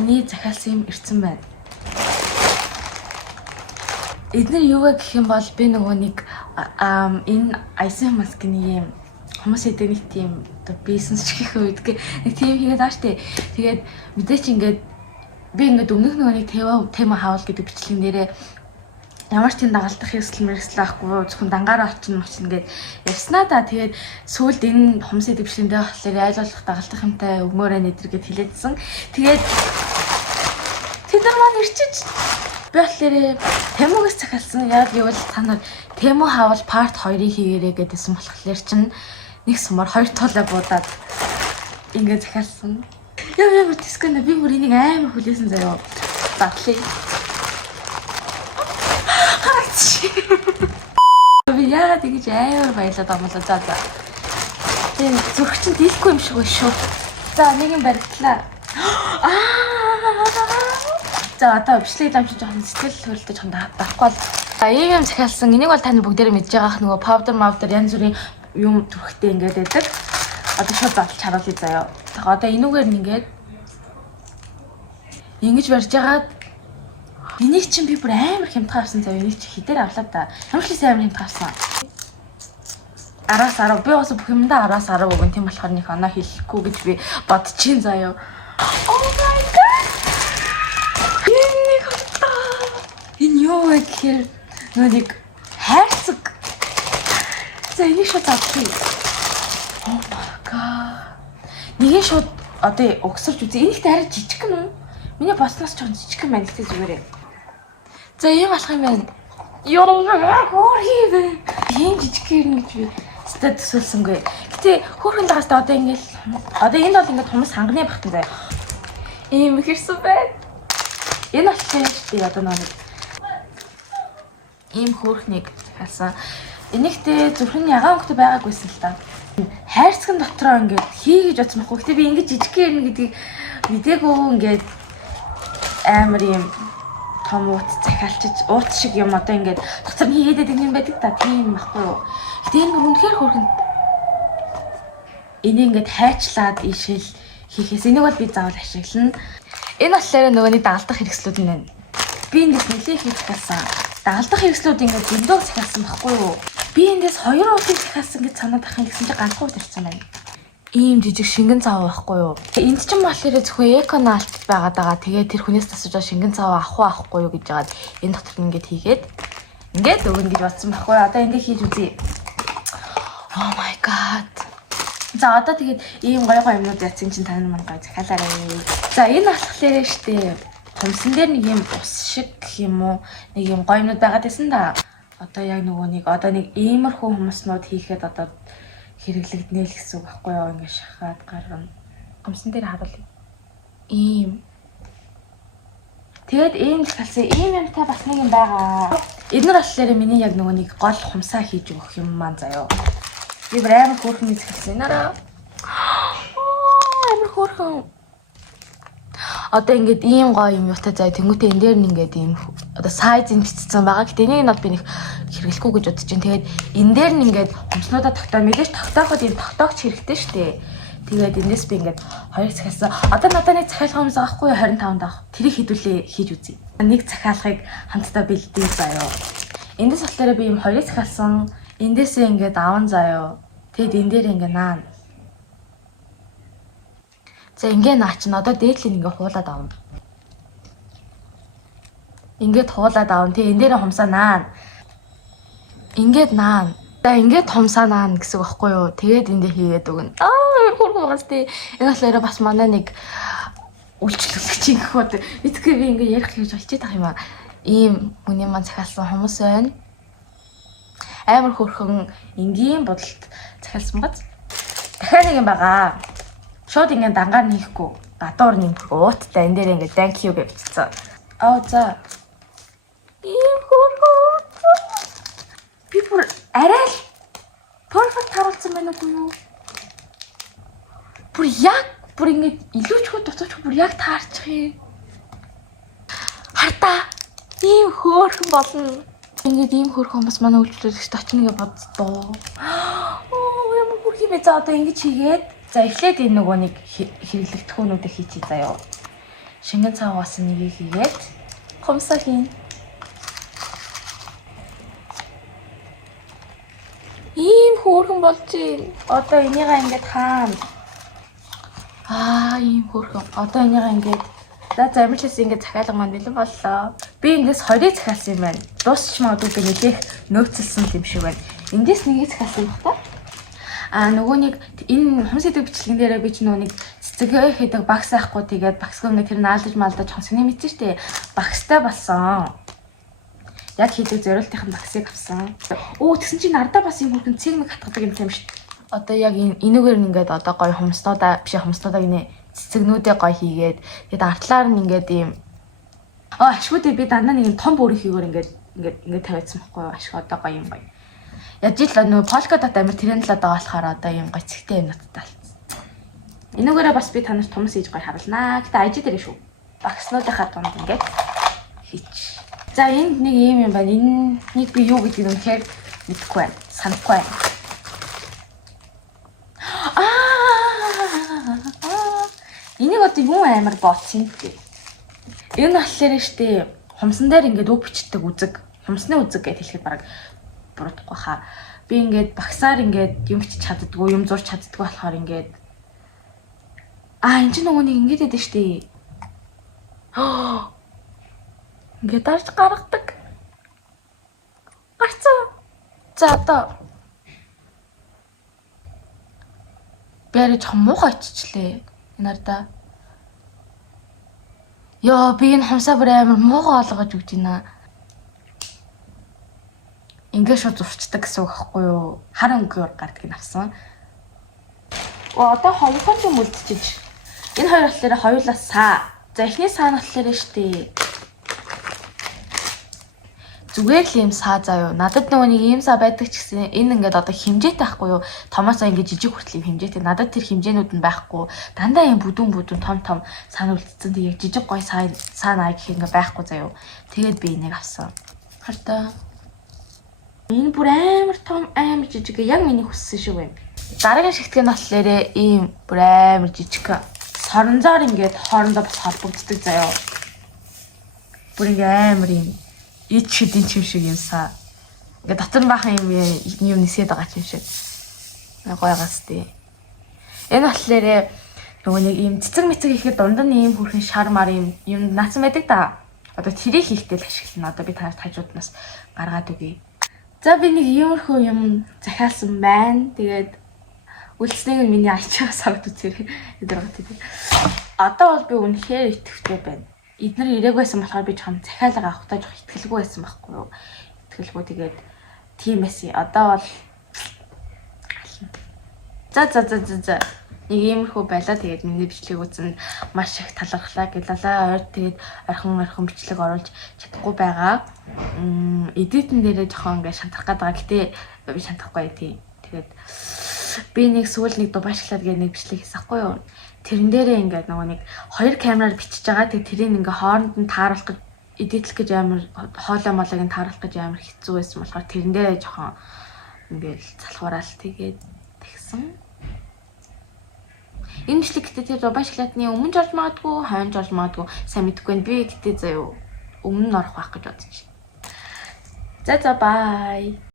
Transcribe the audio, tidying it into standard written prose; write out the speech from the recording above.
миний захиалсан юм ирсэн байна. Эдгээр юу гэх юм бол би нөгөө нэг энэ айсан маскны юм хүмүүс эдгээр нэг тийм бизнес чихэх үед нэг тийм хийгээд байгаа штэ. Тэгээд мэдээч ингээд би ингээд өмнөх нөгөө нэг тема хаавал гэдэг бичлэгэн дээрээ ямар ч тийм дагалдах хэсэл мэрэгсэл байхгүй зөвхөн дангаараа очно гэд ярьснаа да. Тэгээд сүүлд энэ хүмүүс эдгээр бичлэгэндээ болохоор айлуулах дагалдах юмтай өгмөөрэй нэдэр гэд хэлээдсэн. Тэгээд тэд нар маань ирчиж би болохоор Темогоос захиалсан. Яг гэвэл та нар Темо хаавал part 2-ыг хийгээрэй гэдээсэн болохоор чинь нэг сумаар хоёр тоолоо буудаад ингээд захиалсан. Яа бүр дискэнд би бүр энийг амар хүлээсэн заяа. Батлаа. Би яагаад ингэж амар баялаад амлаа за. Тийм зүрх чинь дийлэхгүй юм шиг байна шүү. За нэг юм баригдлаа. За одоо бичлэг дамжиж жоохон сэтгэл хөдлөлтөж жоохон давхгүй бол. За ийм захиалсан. Энийг бол таны бүгдээрээ мэдж байгаах нөгөө powder янз бүрийн юм түрхтэй ингээд байдаг. Одоо шууд задлж харуулъя заяа. Тэгэхээр одоо энүүгээр нь ингээд ингэж барьж агаад энийг чинь би бүр амар хямдхан авсан заяа. Энийг чи хідээр авлаа да. Ямар ч амар хямдхан авсан. Араас 10 би бас бүх юмдаа араас 10 өгөн тийм болохоор нэг оноо хэлэхгүй гэж би бодчихин заяа. Oh my god. Энэ юу вэ гэхээр нэг хайрцаг. За энийг шууд авчих. Oh my god. Нэгэ шууд одоо угсарч үзье. Энийг арай жижиг гэнэ үү? Миний боснаас ч жижиг юм байна л зүгээрээ. За ийм болох юм байна. Ёроо хөөрхийвэ. Ийм жижиг юм гэж би өстой төсөөлсөнгүй. Гэтэ хөөрхөн лагаастай одоо ингээл одоо энд бол ингээд хүмүүс ханганы багтан заяа. Ийм хэрсэн байна. Энэ болохоор шүү дээ одоо нэг ийм хөөрхнийг хасан. Энийхтэй зүрхэн ягаан хөлтэй байгаагүйсэн л та. Хайрцагын дотроо ингээд хий гэж бодсон байхгүй. Гэтэ би ингэж жижиг юм гэдгийг мэдээгүй ингээд амар юм том ууц захиалчиж ууц шиг юм одоо ингээд дотор нь хийгээд юм байдаг та тийм байхгүй юу. Гэтэ энэ үнэхээр хөөрхөн энийг ингээд хайчлаад ишэл хийхээс энийг бол би заавал ашиглана. Энэ болохоор нөгөө нэг дагалдах хэрэгслүүд нь байна. Би ингэж нэлээд хийж байсан. Дагалдах хэрэгслүүд ингээд зөндөө захиалсан байхгүй юу. Би эндээс 2 удаа захиалсан гэж санаад ахын гэсэн чи ганцхан удаа ирсэн байна. Ийм жижиг шингэн цав байхгүй юу. Энд чинь болохоор зөвхөн эконалт байгаад байгаа. Тэгээд тэр хүнээс тасаж шингэн цав авахгүй юу гэж жагаад энэ дотор нь ингээд хийгээд ингээд өгнө гэж бодсон байхгүй юу. Одоо эндээ хийж үзье. Oh my god. За одоо тэгээд ийм гоё юмнууд яцсан чинь тань мань гоё захиалаарай. За энэ болохоор штэ хумсан дээр нэг юм ус шиг гэх юм уу нэг юм гоё юмнууд байгаад байсан да. Одоо яг нөгөө нэг одоо нэг иймэрхүү хүмүүснүүд хийхэд одоо хэрэглэгднэ л гэсэн үг байхгүй юу. Ингээ шахаад гаргана. Хумсан дээр харуулъя. Ийм. Тэгээд ийм захиалсан ийм юмтай бас нэг юм байгаа. Эдгээр болохоор миний яг нөгөө нэг гол хумсаа хийж өгөх юм маань заяа. Би амар хөөрхөн захиалсан нараа. Амар хөөрхөн. Одоо ингээд ийм гоё юм юутай заяа тэмүүтэ энэ дээр нь ингээд ийм одоо сайз нь бичсэн байгаа. Гэтэ энийг нь би нэг хэрэглэхгүй гэж бодож чинь. Тэгээд энэ дээр нь ингээд хумснуудаа тогтоо мэдээж тогтооход ийм тогтоогч хэрэгтэй шүү дээ. Тэгээд энэс би ингээд хоёр захиалсан. Одоо надад нэг захиалах юмс авахгүй 25-нд авах. Тэрийг хэдүүлээ хийж үзье. Нэг захиалгыг хамтдаа бэлдээ заяа. Эндээс болохоор би ийм хоёрыг захиалсан. Эндээсээ ингээд аван заяа. Тэгэд энэ дээр ингээд наа. За ингээ наа чинь одоо дээдлийг ингээ хуулаад авна. Ингээд хуулаад авна. Тэг энэ дээр хумсаа наа. Ингээд наа. За ингээд хумсаа наа гэсэн үг байхгүй юу? Тэгээд эндээ хийгээд өгнө. Хурдан байгаас тий. Энэ болохоор бас манай нэг үйлчлүүлэгч юм гэхүүд. Эцгээ би ингээ ярих гэж болчиход байгаа юм аа. Ийм хүний маань захиалсан хүмүүс байна. Амар хөрхөн энгийн бодолд захиалсан бац. Дахиад нэг юм байгаа. Шууд ингээд дангаар нээхгүй гадуур нэмэх ууттай энэ дээр ингээд thank you гэж бичсэн. За. Ийм хөрхөө. Би бүр арай л perfect харуулсан байна уу? Бүр яг бүр ингээд илүү ч хөө дуцаач бүр яг таарчих юм. Хартаа. Ийм хөөрхөн болно. Ингээд ийм хөөрхөн хүмүүс манай үйлчлүүлэгчд очно гэж боддоо. Ямар хөрхий бэ за одоо ингэж хийгээд за эхлээд энэ нөгөө нэг хэрэглэгдэхүүнүүдийг хийчихье заяа. Шингэн цаагаас нэгийг хийгээд хумсаа хийн. Ийм хөөрхөн болж байна. Одоо энийгээ ингээд хаана? Ийм хөөрхөн. Одоо энийгээ ингээд за замирлаас ингээд захиалга маань бэлэн боллоо. Би ингээс 2-ыг захиалсан юм байна. Дуусч магадгүй би нэлээх нөөцлсөн юм шиг байна. Эндээс нэгийг захиалсан юм байна. Нөгөө нэг энэ хумс идэг бичлэгэн дээрээ би ч нөгөө нэг цэцгээ хийдэг багс ахгүй тэгээд багсгаа ингээд тэр наалдаж малдаж хонсны мэдсэн штэ. Багстай болсон. Яг хийдэг зориултын багсыг авсан. Тэгсэн чинь ардаа бас юм бүрхэн цэг мэг хатгадаг юм штэ. Одоо яг энэгээр нь ингээд одоо гоё хумстуудаа биш хумстуудаа гинэ цэцэгнүүдээ гоё хийгээд тэгээд артлаар нь ингээд ийм ашгуудыг би дандаа нэг юм том бүрийнхийгээр ингээд тавиадсан байхгүй юу? Ашиг одоо гоё юм гоё. Яж ил нөгөө полка дот амир тэрэн л одоо болохоор одоо юм гоё цэгтэй юм надтай болсон. Энэгээрээ бас би танарт томс хийж гоё харуулнаа. Гэтэ ажид дээр шүү. Багснуудынхаа дунд ингээд хийч. За энд нэг юм байна. Энийг би юу гэдгийг үнэхээр мэдэхгүй байна. Санахгүй байна. Энийг одоо юу амар бооцсон бэ? Энэ болохоор штэ хумсан дээр ингээд үг бичдэг үзэг. Хумсны үзэг гэж хэлэхэд бараг буруудахгүй хаа. Би ингээд багсаар ингээд юм бичиж чаддгүй, юм зурж чаддгүй болохоор ингээд энэ ч нөгөө нэг ингээд байдаг штэ. Ингээд дарж гаргадаг. Гарцаа. За одоо бэрэ жоохон муухай иччлээ. Энарда. Ёо би энэ хумсаа бүр амар муухай олгож өгч байна. Ингээд шууд зурчдаг гэсэн үг байхгүй юу? Хар өнгөөр гардгийг авсан. Одоо хоёр юм үлдчихэж. Энэ хоёр болохоор хоёулаа саа. За эхний саа нь болохоор штэ. Зүгээр л юм саа заа юу. Надад нөгөө нэг ийм саа байдаг ч гэсэн энэ ингээд одоо хэмжээтэй байхгүй юу? Томоосоо ингээд жижиг хүртэл юм хэмжээтэй. Надад тэр хэмжээнүүд нь байхгүй. Дандаа юм бүдүүн том саа үлдсэн. Тэг яг жижиг гой саа наа гэх ингээд байхгүй заа юу. Тэгээд би энийг авсан. Хартаа. Энэ бүр амар том амар жижиг яг миний хүссэн шиг байна. Дараагийн шигтгэн нь болохоор ийм бүр амар жижиг соронзоор ингээд хоорондоо бас холбогддог заа юу. Бүр ингээд амар юм ид шидийн чим шиг юмсаа. Ингээд дотор нь бахан юм нисээд байгаа юм шиг. Гойгоос тий. Энэ болохоор нөгөө нэг ийм цэцэг мэцэг ихэд дунд нь ийм хүрхэн шар мар юм наацсан байдаг да. Одоо тэрийг хийхдээ л ашиглана. Одоо би танарт хажууднаас гаргаад өгье. За би нэг иймэрхүү юм захиалсан байна. Тэгээд үлдснийг нь миний ачаа савд үзээрэй. Эдгээр гот тий. Одоо бол би үнэхээр итгэвтэй байна. Эдгээр ирээг байсан болохоор би жоохон захиалга авахтаа жоох итгэлгүй байсан байхгүй юу? Итгэлгүй тэгээд тийм эсэ. Одоо бол за нэг иймэрхүү байлаа. Тэгээд миний бичлэг үзэн маш их талархлаа гэлээ. Ойр тэгээд орхон бичлэг оруулж чадахгүй байгаа. Эдитэн дээрээ жоохон ингээд шантарх гээд байгаа. Гэтэ би шантахгүй тий. Тэгээд би нэг сүүл нэг дубаашглаад гээд нэг бичлэг хийсэн байхгүй юу? Тэрэн дээрээ ингээд нөгөө нэг хоёр камераар бичиж байгаа. Тэгээд тэрийг ингээ хооронд нь тааруулах гэж эдитлэх гэж амар хоолой молыг нь тааруулах гэж амар хэцүү байсан болохоор тэрэн дээрээ жоохон ингээд залхуураал тэгээд тэгсэн. Энэ бичлэг гэдэг тэр дубаашглаадны өмнө жорж магадгүй, хойно жорж магадгүй сайн мэдэхгүй байна. Би гэдэг заяа өмнө нь орох байх гэж бодож байна. За бай.